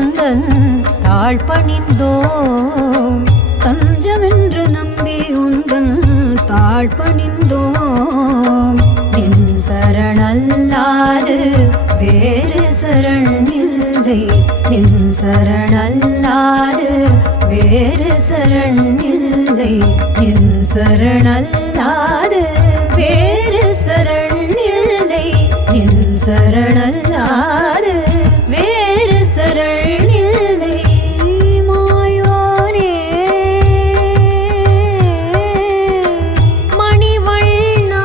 உந்தன் தாழ் பணிந்தோம். தஞ்சமென்று நம்பி உந்தன் தாழ் பணிந்தோம். நின் சரணல்லாது வேறு சரண் இல்லை. நின் சரணல்லாது வேறு சரண் இல்லை. நின் சரணல்லாது வேறு சரண் இல்லை. நின் சரணல்லாது வேறு சரண் இல்லை. மாயோனே மணிவண்ணா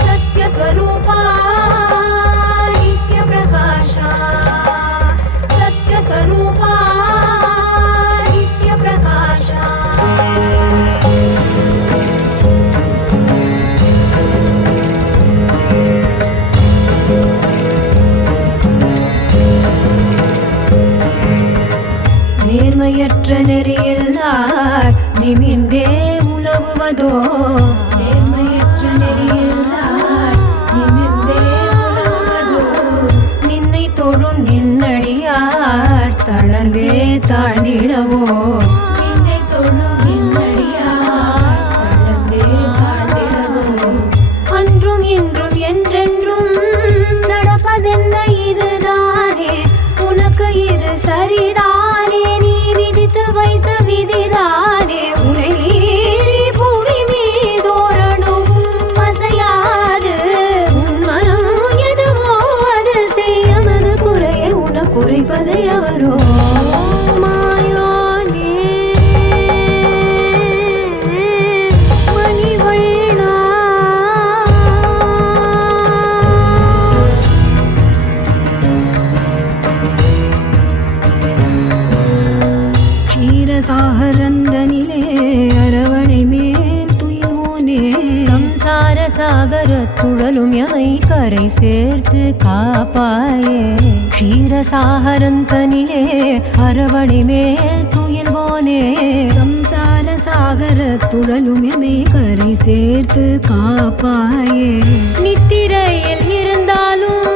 சத்யஸ்வரூபா நித்ய பிரகாஷா. சத்யஸ்வரூபா நித்ய பிரகாஷா. நேர்மையற்ற நெறியில்லார் நிமிர்ந்தே உலவுவதோ. நேர்மையற்ற நெறியில்லார் நிமிர்ந்தே உலவுவதோ. நின்னை தொழும் நின்னடியார் தளர்ந்தே தாழ்ந்திடவோ. நின்னை தொழும் நின்னடியார் தளர்ந்தே தாழ்ந்திடவோ. அன்றும் இன்றும் என்றென்றும் நடப்பதென்ன இதுதானே. உனக்கு இது சரிதானே. நீ விதித்து வைத்த விதிதானே. உனை மீறி புவி மீதோரணும் அசையாது. உன் மனம் எதுவோ அது செய்யமது குறைய உன குறைப்பதை அவரோ. மாயோனே மணிவண்ணா க்ஷீரசாகரந்தனிலே அரவணை மேல் துயில்வோனே. சம்சார சாகர துழலும் எமை கரை சேர்த்து காப்பாயே. க்ஷீரசாகரந்தனிலே அரவணை மேல் துயில்வோனே. சம்சார சாகர துழலும் எமை கரை சேர்த்து காப்பாயே. நித்திரையில் இருந்தாலும்